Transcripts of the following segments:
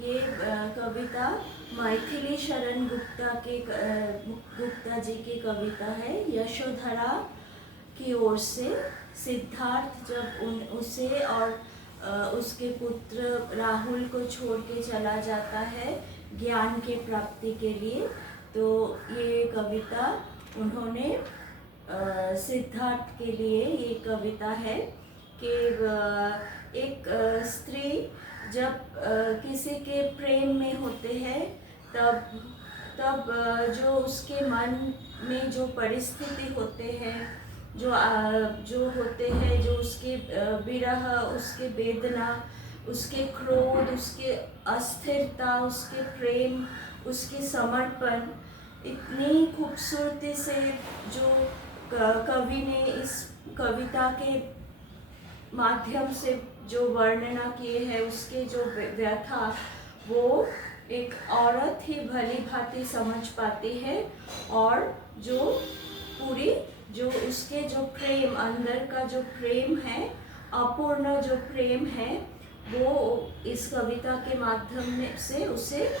ये कविता मैथिली शरण गुप्ता जी की कविता है। यशोधरा की ओर से सिद्धार्थ जब उसे और उसके पुत्र राहुल को छोड़ के चला जाता है ज्ञान के प्राप्ति के लिए, तो ये कविता उन्होंने सिद्धार्थ के लिए ये कविता है कि एक स्त्री जब किसी के प्रेम में होते हैं तब जो उसके मन में जो परिस्थिति होते हैं, जो होते हैं, जो उसके विरह, उसके वेदना, उसके क्रोध, उसके अस्थिरता, उसके प्रेम, उसके समर्पण, इतनी खूबसूरती से जो कवि ने इस कविता के माध्यम से जो वर्णना किए हैं, उसके जो व्यथा वो एक औरत ही भली भांति समझ पाती है। और जो पूरी जो उसके जो प्रेम, अंदर का जो प्रेम है, अपूर्ण जो प्रेम है, वो इस कविता के माध्यम से उसे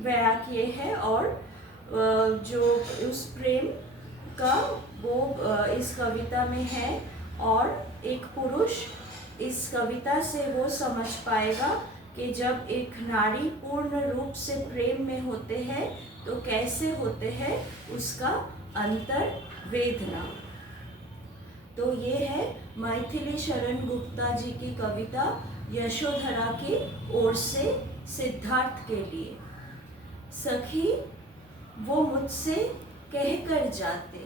बयां किए हैं। और जो उस प्रेम का वो इस कविता में है। और एक पुरुष इस कविता से वो समझ पाएगा कि जब एक नारी पूर्ण रूप से प्रेम में होते हैं तो कैसे होते हैं उसका अंतर वेदना। तो ये है मैथिली शरण गुप्ता जी की कविता यशोधरा की ओर से सिद्धार्थ के लिए। सखी वो मुझसे कह कर जाते,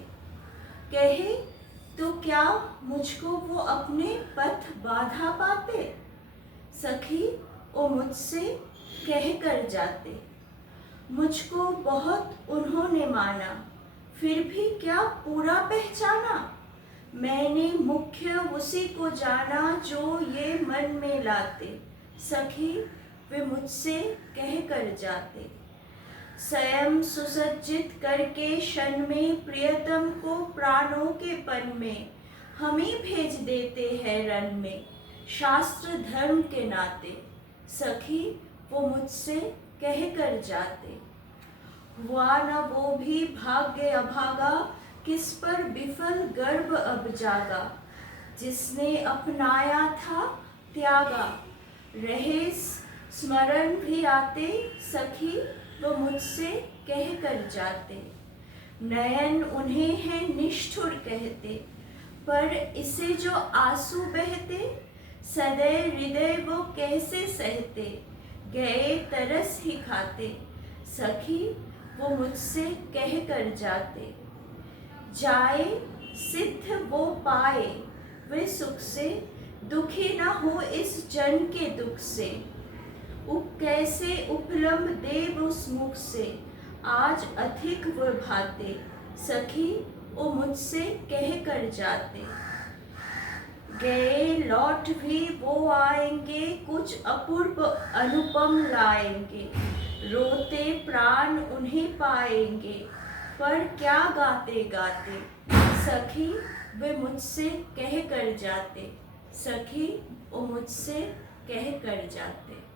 कहे तो क्या मुझको वो अपने पथ बाधा पाते। सखी वो मुझसे कह कर जाते, मुझको बहुत उन्होंने माना, फिर भी क्या पूरा पहचाना। मैंने मुख्य उसी को जाना जो ये मन में लाते। सखी वे मुझसे कह कर जाते, स्वयं सुसज्जित करके क्षण में प्रियतम को प्राणों के पन में हमें भेज देते हैं रण में शास्त्र धर्म के नाते। सखी वो मुझसे कह कर जाते, हुआ न वो भी भाग्य अभागा, किस पर विफल गर्भ अब जागा। जिसने अपनाया था त्यागा, रहे स्मरण भी आते। सखी वो मुझसे कह कर जाते, नयन उन्हें है निष्ठुर कहते, पर इसे जो आंसू बहते, सदैव हृदय वो कैसे सहते, गए तरस ही खाते। सखी वो मुझसे कह कर जाते, जाए सिद्ध वो पाए वे सुख से, दुखी न हो इस जन के दुख से। कैसे उपलम्ब देव उस मुख से, आज अधिक वो भाते। सखी वो मुझसे कह कर जाते, गए लौट भी वो आएंगे, कुछ अपूर्व अनुपम लाएंगे। रोते प्राण उन्हें पाएंगे, पर क्या गाते गाते। सखी वे मुझसे कह कर जाते, सखी वो मुझसे कह कर जाते।